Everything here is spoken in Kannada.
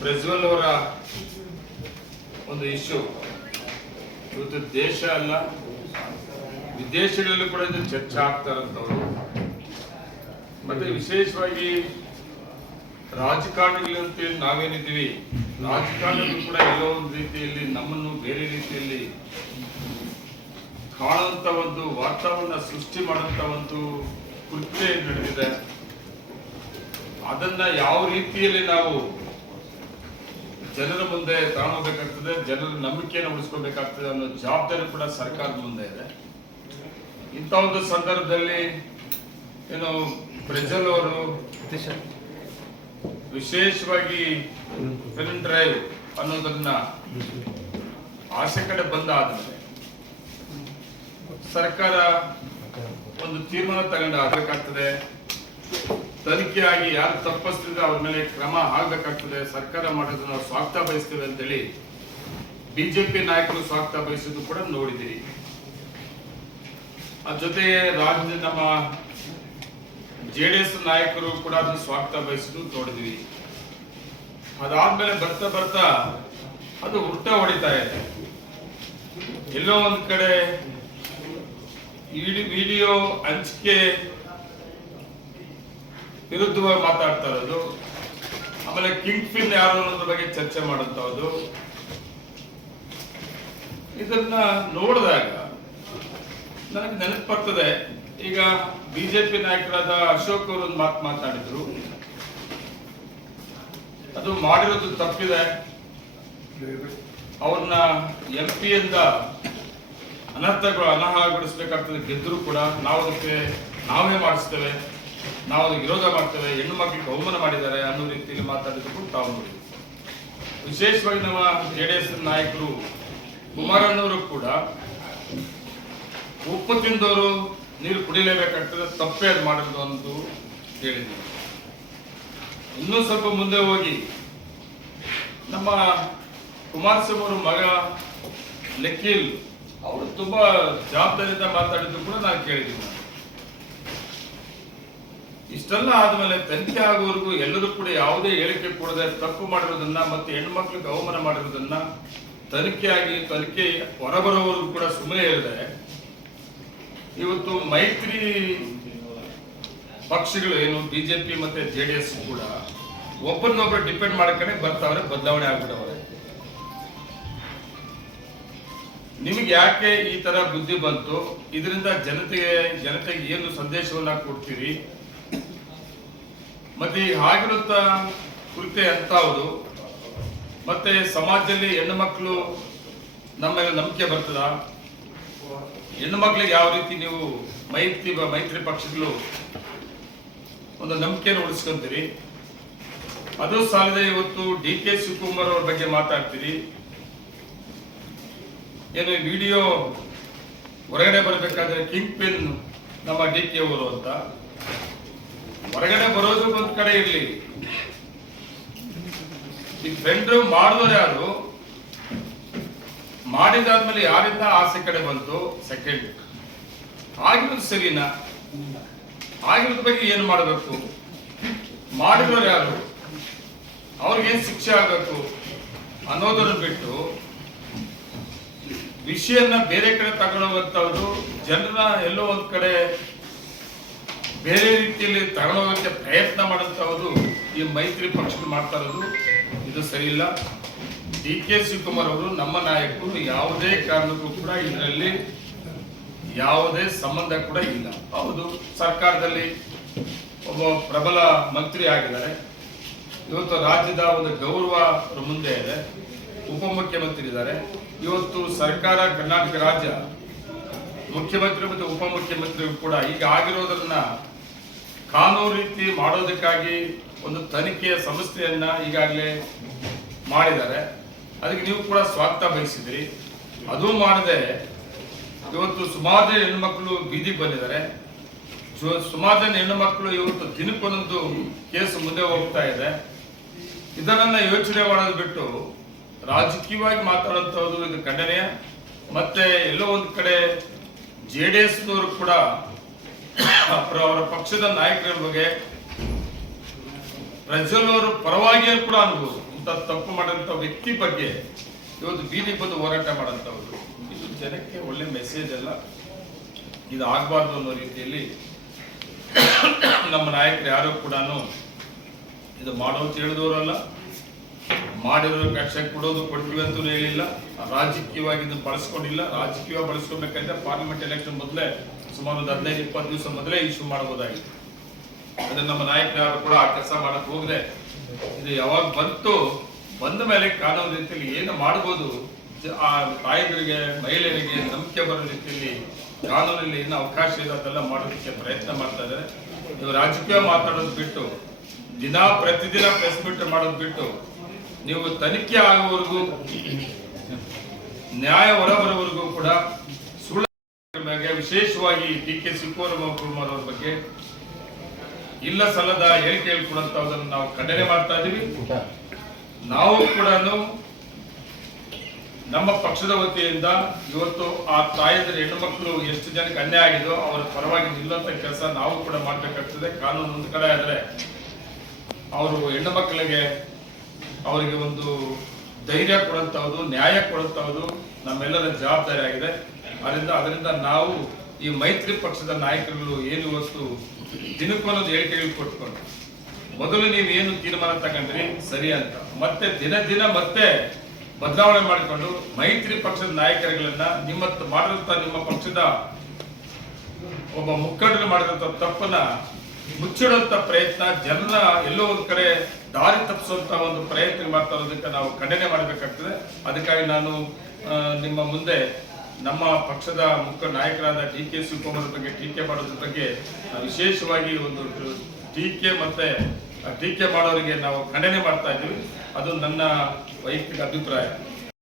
ಪ್ರಜ್ವಲ್ ಅವರ ಒಂದು ಇಶ್ಯೂ ಇವತ್ತು ದೇಶ ಅಲ್ಲ, ವಿದೇಶಗಳಲ್ಲೂ ಕೂಡ ಇದು ಚರ್ಚೆ ಆಗ್ತಾ ಇರೋಂಥವ್ರು. ಮತ್ತೆ ವಿಶೇಷವಾಗಿ ರಾಜಕಾರಣಿಗಳಂತೇಳಿ ನಾವೇನಿದ್ದೀವಿ, ರಾಜಕಾರಣಿಗಳು ಕೂಡ ಎಲ್ಲೋ ಒಂದು ರೀತಿಯಲ್ಲಿ ನಮ್ಮನ್ನು ಬೇರೆ ರೀತಿಯಲ್ಲಿ ಕಾಣುವಂತ ಒಂದು ವಾತಾವರಣ ಸೃಷ್ಟಿ ಮಾಡುವಂತ ಒಂದು ಕೃತ್ಯ ನಡೆದಿದೆ. ಅದನ್ನ ಯಾವ ರೀತಿಯಲ್ಲಿ ನಾವು ಜನರ ಮುಂದೆ ತಗೊಂಡೋಗ್ಬೇಕಾಗ್ತದೆ ಜನರ ನಂಬಿಕೆಯನ್ನು ಉಳಿಸ್ಕೋಬೇಕಾಗ್ತದೆ ಅನ್ನೋ ಜವಾಬ್ದಾರಿ ಕೂಡ ಸರ್ಕಾರದ ಮುಂದೆ ಇದೆ. ಇಂಥ ಒಂದು ಸಂದರ್ಭದಲ್ಲಿ ಏನು ಪ್ರಜಲ್ ಅವರು ವಿಶೇಷವಾಗಿ ಫಿಲ್ಮ್ ಡ್ರೈವ್ ಅನ್ನೋದನ್ನ ಆಸೆ ಕಡೆ ಬಂದ ಸರ್ಕಾರ ಒಂದು ತೀರ್ಮಾನ ತಗೊಂಡು ಆಗ್ಬೇಕಾಗ್ತದೆ ತನಿಖೆಯಾಗಿ ಯಾರು ತಪ್ಪಿಸ್ತಿದ್ರೆ ಅವ್ರ ಮೇಲೆ ಕ್ರಮ ಆಗ್ಬೇಕಾಗ್ತದೆ ಸರ್ಕಾರ ಮಾಡೋದನ್ನ ಸ್ವಾಗತ ಬಯಸ್ತೇವೆ ಅಂತೇಳಿ ಬಿಜೆಪಿ ನಾಯಕರು ಸ್ವಾಗತ ಬಯಸಿದ್ದು ಕೂಡ ನೋಡಿದಿರಿ ಅದ್ರ ಜೊತೆಗೆ ರಾಜ್ಯ ನಮ್ಮ ಜೆ ಡಿ ಎಸ್ ನಾಯಕರು ಕೂಡ ಅದನ್ನ ಸ್ವಾಗತ ಬಯಸಿದ್ದು ನೋಡಿದಿವಿ ಅದಾದ್ಮೇಲೆ ಬರ್ತಾ ಬರ್ತಾ ಅದು ಹುಟ್ಟ ಹೊಡಿತಾ ಇದೆ. ಎಲ್ಲೋ ಒಂದ್ ಕಡೆ ವಿಡಿಯೋ ಹಂಚಿಕೆ ವಿರುದ್ಧವಾಗಿ ಮಾತಾಡ್ತಾ ಇರೋದು. ಆಮೇಲೆ ಕಿಂಗ್ ಪಿನ್ ಯಾರು ಅನ್ನೋದ್ರ ಬಗ್ಗೆ ಚರ್ಚೆ ಮಾಡುವಂತದ್ದು ಇದನ್ನ ನೋಡಿದಾಗ ನನಗೆ ನೆನಪು ಬರ್ತದೆ ಈಗ ಬಿಜೆಪಿ ನಾಯಕರಾದ ಅಶೋಕ್ ಅವರು ಒಂದು ಮಾತು ಮಾತಾಡಿದ್ರು. ಅದು ಮಾಡಿರೋದು ತಪ್ಪಿದೆ. ಅವ್ರನ್ನ ಎಂ ಪಿ ಇಂದ ಅನರ್ಥಗಳು ಅನರ್ಹಗೊಳಿಸ್ಬೇಕಾಗ್ತದೆ ಗೆದ್ದರೂ ಕೂಡ. ನಾವು ಅದಕ್ಕೆ ನಾವೇ ಮಾಡಿಸ್ತೇವೆ. ನಾವು ಅದಕ್ಕೆ ವಿರೋಧ ಮಾಡ್ತೇವೆ, ಹೆಣ್ಣು ಮಕ್ಕಳಿಗೆ ಅವಮಾನ ಮಾಡಿದ್ದಾರೆ ಅನ್ನೋ ರೀತಿಯಲ್ಲಿ ಮಾತಾಡಿದ್ರು ತಾವು ನೋಡಿ ವಿಶೇಷವಾಗಿ ನಮ್ಮ ಜೆ ಡಿ ಎಸ್ ನಾಯಕರು ಕುಮಾರಣ್ಣವರು ಕೂಡ ಉಪ್ಪು ತಿಂದವರು ನೀರು ಕುಡಿಲೇಬೇಕಾಗ್ತದೆ, ತಪ್ಪೇ ಅದು ಮಾಡೋದು ಅಂತ ಹೇಳಿದ್ರು ಇನ್ನೂ ಸ್ವಲ್ಪ ಮುಂದೆ ಹೋಗಿ ನಮ್ಮ ಕುಮಾರಸ್ವಾಮಿ ಅವರ ಮಗ ನಿಖಿಲ್, ಅವರು ತುಂಬಾ ಜವಾಬ್ದಾರಿಯಿಂದ ಮಾತಾಡಿದ್ರು ಕೂಡ ನಾನು ಕೇಳಿದ್ದೀನಿ. ಇಷ್ಟೆಲ್ಲ ಆದ್ಮೇಲೆ ತನಿಖೆ ಆಗುವವರೆಗೂ ಎಲ್ಲರೂ ಕೂಡ ಯಾವುದೇ ಹೇಳಿಕೆ ಕೊಡದೆ ತಪ್ಪು ಮಾಡಿರೋದನ್ನ ಮತ್ತೆ ಹೆಣ್ಮಕ್ಳಿಗೆ ಅವಮಾನ ಮಾಡಿರೋದನ್ನ ತನಿಖೆಯಾಗಿ, ತನಿಖೆ ಹೊರಬರೋವರೆಗೂ ಕೂಡ ಸುಮ್ಮನೆ ಇರದೆ ಇವತ್ತು ಮೈತ್ರಿ ಪಕ್ಷಗಳು ಏನು, ಬಿಜೆಪಿ ಮತ್ತೆ ಜೆ ಡಿ ಎಸ್ ಕೂಡ ಒಬ್ಬರನ್ನೊಬ್ಬರು ಡಿಪೆಂಡ್ ಮಾಡ್ಕೊಂಡೆ ಬರ್ತಾವ್ರೆ, ಬದಲಾವಣೆ ಆಗ್ಬಿಟ್ಟವ್ರೆ ನಿಮಗೆ ಯಾಕೆ ಈ ತರ ಬುದ್ಧಿ ಬಂತು? ಇದರಿಂದ ಜನತೆಗೆ ಜನತೆಗೆ ಏನು ಸಂದೇಶವನ್ನ ಕೊಡ್ತೀರಿ? ಮತ್ತೆ ಈ ಕುರಿತೆ ಅಂತ ಹೌದು ಮತ್ತೆ ಸಮಾಜದಲ್ಲಿ ಹೆಣ್ಣು ಮಕ್ಕಳು ನಮ್ಮ ನಂಬಿಕೆ ಬರ್ತದ? ಹೆಣ್ಣು ಮಕ್ಕಳಿಗೆ ಯಾವ ರೀತಿ ನೀವು ಮೈತ್ರಿ ಮೈತ್ರಿ ಪಕ್ಷಗಳು ಒಂದು ನಂಬಿಕೆಯನ್ನು ಉಳಿಸ್ಕೊಂತೀರಿ? ಅದು ಸಾಲದೆ ಇವತ್ತು ಡಿ ಕೆ ಶಿವಕುಮಾರ್ ಅವ್ರ ಬಗ್ಗೆ ಮಾತಾಡ್ತೀರಿ. ಏನು ವಿಡಿಯೋ ಹೊರಗಡೆ ಬರಬೇಕಾದ್ರೆ ಕಿಂಗ್ ಪಿನ್ ನಮ್ಮ ಡಿ ಕೆ ಅವರು ಅಂತ. ಹೊರಗಡೆ ಬರೋದು ಒಂದ್ ಕಡೆ ಇರ್ಲಿ. ಈ ಫ್ರೆಂಡ್ ಮಾಡಿದವರು ಯಾರು? ಮಾಡಿದಾದ್ಮೇಲೆ ಯಾರಿಂದ ಆಸೆ ಕಡೆ ಬಂತು? ಸೆಕೆಂಡ್ ಆಗಿರೋದು ಸರಿನಾ? ಆಗಿರೋದ್ ಬಗ್ಗೆ ಏನ್ ಮಾಡಬೇಕು? ಮಾಡಿರೋರು ಯಾರು? ಅವ್ರಿಗೇನ್ ಶಿಕ್ಷೆ ಆಗಬೇಕು ಅನ್ನೋದನ್ನು ಬಿಟ್ಟು ವಿಷಯನ ಬೇರೆ ಕಡೆ ತಗೊಳ್ಳುವಂತವ್ರು ಜನರ ಎಲ್ಲೋ ಒಂದ್ ಕಡೆ ಬೇರೆ ರೀತಿಯಲ್ಲಿ ತಗೊಳ್ಳೋದಕ್ಕೆ ಪ್ರಯತ್ನ ಮಾಡುವಂತಹದ್ದು ಈ ಮೈತ್ರಿ ಪಕ್ಷಗಳು ಮಾಡ್ತಾ ಇರೋದು. ಇದು ಸರಿಯಿಲ್ಲ ಡಿ ಕೆ ಶಿವಕುಮಾರ್ ಅವರು ನಮ್ಮ ನಾಯಕರು ಯಾವುದೇ ಕಾರಣಕ್ಕೂ ಕೂಡ ಇದರಲ್ಲಿ ಯಾವುದೇ ಸಂಬಂಧ ಕೂಡ ಇಲ್ಲ. ಹೌದು, ಸರ್ಕಾರದಲ್ಲಿ ಒಬ್ಬ ಪ್ರಬಲ ಮಂತ್ರಿ ಆಗಿದ್ದಾರೆ. ಇವತ್ತು ರಾಜ್ಯದ ಒಂದು ಗೌರವ ಮುಂದೆ ಇದೆ. ಉಪಮುಖ್ಯಮಂತ್ರಿ ಇದ್ದಾರೆ ಇವತ್ತು ಸರ್ಕಾರ ಕರ್ನಾಟಕ ರಾಜ್ಯ ಮುಖ್ಯಮಂತ್ರಿ ಮತ್ತು ಉಪಮುಖ್ಯಮಂತ್ರಿ ಕೂಡ ಈಗ ಆಗಿರೋದನ್ನ ಕಾನೂನು ರೀತಿ ಮಾಡೋದಕ್ಕಾಗಿ ಒಂದು ತನಿಖೆಯ ಸಂಸ್ಥೆಯನ್ನ ಈಗಾಗಲೇ ಮಾಡಿದ್ದಾರೆ. ಅದಕ್ಕೆ ನೀವು ಕೂಡ ಸ್ವಾಗತ ಬಯಸಿದ್ರಿ. ಅದು ಮಾಡದೆ ಇವತ್ತು ಸುಮಾರು ಜನ ಹೆಣ್ಮಕ್ಳು ಬೀದಿಗೆ ಬಂದಿದ್ದಾರೆ. ಸುಮಾರು ಜನ ಹೆಣ್ಣು ಮಕ್ಕಳು ಇವತ್ತು ದಿನಕ್ಕೊಂದೊಂದು ಕೇಸ್ ಮುಂದೆ ಹೋಗ್ತಾ ಇದೆ. ಇದನ್ನ ಯೋಚನೆ ಮಾಡೋದು ಬಿಟ್ಟು ರಾಜಕೀಯವಾಗಿ ಮಾತಾಡುವಂಥದ್ದು ಇದು ಖಂಡನೀಯ. ಮತ್ತೆ ಎಲ್ಲೋ ಒಂದು ಕಡೆ ಜೆ ಡಿ ಎಸ್ನವರು ಕೂಡ ಅವ್ರ- ಪಕ್ಷದ ನಾಯಕರ ಬಗ್ಗೆ ಪ್ರಜ್ವಲ್ ಪರವಾಗಿ ಕೂಡ ಅನ್ಬೋದು. ಇಂಥ ತಪ್ಪು ಮಾಡೋಂಥ ವ್ಯಕ್ತಿ ಬಗ್ಗೆ ಇವತ್ತು ಬೀದಿ ಬಂದು ಹೋರಾಟ ಮಾಡೋಂಥವ್ರು ಇದು ಜನಕ್ಕೆ ಒಳ್ಳೆ ಮೆಸೇಜ್ ಅಲ್ಲ. ಇದು ಆಗಬಾರ್ದು ಅನ್ನೋ ರೀತಿಯಲ್ಲಿ ನಮ್ಮ ನಾಯಕರು ಯಾರು ಕೂಡ ಇದು ಮಾಡೋ ತಿಳಿದವರಲ್ಲ ಮಾಡಿರೋ ಕಕ್ಷ ಕೊಡೋದು ಕೊಡ್ತೀವಿ ಅಂತ ಹೇಳಿಲ್ಲ. ರಾಜಕೀಯವಾಗಿ ಬಳಸ್ಕೊಂಡಿಲ್ಲ. ರಾಜಕೀಯ ಬಳಸ್ಕೊಬೇಕಂದ್ರೆ ಪಾರ್ಲಿಮೆಂಟ್ ಎಲೆಕ್ಷನ್ ಮೊದಲೇ ಸುಮಾರು ಒಂದು ಹದಿನೈದು, ಇಪ್ಪತ್ತು ದಿವಸ ಮೊದಲೇ ಇಶ್ಯೂ ಮಾಡಬಹುದಾಗಿತ್ತು ಅದನ್ನ ನಮ್ಮ ನಾಯಕರು ಕೂಡ ಆ ಕೆಲಸ ಮಾಡಕ್ ಹೋಗದೆ. ಇದು ಯಾವಾಗ ಬಂತು, ಬಂದ ಮೇಲೆ ಕಾನೂನು ರೀತಿಯಲ್ಲಿ ಏನು ಮಾಡಬಹುದು ಆ ತಾಯಂದ್ರಿಗೆ, ಮಹಿಳೆಯರಿಗೆ ನಂಬಿಕೆ ಬರೋ ರೀತಿಯಲ್ಲಿ ಕಾನೂನಲ್ಲಿ ಏನು ಅವಕಾಶ ಇದೆ ಅದೆಲ್ಲ ಮಾಡೋದಕ್ಕೆ ಪ್ರಯತ್ನ ಮಾಡ್ತಾ ಇದ್ದಾರೆ. ನೀವು ರಾಜಕೀಯ ಮಾತಾಡೋದು ಬಿಟ್ಟು, ದಿನ ಪ್ರತಿದಿನ ಪ್ರೆಸ್ ಮೀಟ್ ಮಾಡೋದು ಬಿಟ್ಟು, ನೀವು ತನಿಖೆ ಆಗುವವರೆಗೂ ನ್ಯಾಯ ಹೊರಬರುವವರೆಗೂ ಕೂಡ ವಿಶೇಷವಾಗಿ ಡಿ ಕೆ ಶಿವಕುಮಾರ್ ಅವ್ರ ಬಗ್ಗೆ ಇಲ್ಲ ಸಲ್ಲದ ಹೇಳಿಕೆ ಕೊಡುವಂತಹದನ್ನು ನಾವು ಖಂಡನೆ ಮಾಡ್ತಾ ಇದೀವಿ. ನಾವು ಕೂಡ ನಮ್ಮ ಪಕ್ಷದ ವತಿಯಿಂದ ಇವತ್ತು ಆ ತಾಯಂದ್ರ ಹೆಣ್ಣು ಮಕ್ಕಳು ಎಷ್ಟು ಜನಕ್ಕೆ ಅನ್ಯಾಯ ಆಗಿದೋ ಅವರ ಪರವಾಗಿ ನಿಲ್ಲುವಂತ ಕೆಲಸ ನಾವು ಕೂಡ ಮಾಡ್ಬೇಕಾಗ್ತದೆ. ಕಾನೂನು ಒಂದು ಕಡೆ ಆದ್ರೆ ಅವರು ಹೆಣ್ಣು ಮಕ್ಕಳಿಗೆ ಅವರಿಗೆ ಒಂದು ಧೈರ್ಯ ಕೊಡುವಂಥದ್ದು ನ್ಯಾಯ ಕೊಡುವಂತಹದ್ದು ನಮ್ಮೆಲ್ಲರ ಜವಾಬ್ದಾರಿ ಆಗಿದೆ ಅದರಿಂದ ಅದರಿಂದ ನಾವು ಈ ಮೈತ್ರಿ ಪಕ್ಷದ ನಾಯಕರುಗಳು ಏನು ಇವತ್ತು ದಿನಕ್ಕೊಂದೊಂದು ಹೇಳಿಕೆಗಳು ಕೊಟ್ಕೊಂಡು, ಮೊದಲು ನೀವು ಏನು ತೀರ್ಮಾನ ತಗೊಂಡ್ರಿ ಸರಿ ಅಂತ. ಮತ್ತೆ ದಿನ ದಿನ ಮತ್ತೆ ಬದಲಾವಣೆ ಮಾಡಿಕೊಂಡು ಮೈತ್ರಿ ಪಕ್ಷದ ನಾಯಕರುಗಳನ್ನ ನಿಮ್ಮ ಮಾಡಿರುತ್ತ ನಿಮ್ಮ ಪಕ್ಷದ ಒಬ್ಬ ಮುಖಂಡರು ಮಾಡಿದಂತ ತಪ್ಪನ್ನ ಮುಚ್ಚಿಡುವಂತ ಪ್ರಯತ್ನ, ಜನರ ಎಲ್ಲೋ ಒಂದ್ ಕಡೆ ದಾರಿ ತಪ್ಪಿಸುವಂತ ಒಂದು ಪ್ರಯತ್ನ ಮಾಡ್ತಾ ಇರೋದಕ್ಕೆ ನಾವು ಖಂಡನೆ ಮಾಡಬೇಕಾಗ್ತದೆ. ಅದಕ್ಕಾಗಿ ನಾನು ನಿಮ್ಮ ಮುಂದೆ ನಮ್ಮ ಪಕ್ಷದ ಮುಖ್ಯ ನಾಯಕರಾದ ಡಿ ಕೆ ಶಿವಕುಮಾರ್ ಬಗ್ಗೆ ಟೀಕೆ ಮಾಡೋದ್ರ ಬಗ್ಗೆ ವಿಶೇಷವಾಗಿ ಒಂದು ಟೀಕೆ ಮತ್ತೆ ಟೀಕೆ ಮಾಡೋರಿಗೆ ನಾವು ಖಂಡನೆ ಮಾಡ್ತಾ ಇದ್ದೀವಿ. ಅದು ನನ್ನ ವೈಯಕ್ತಿಕ ಅಭಿಪ್ರಾಯ.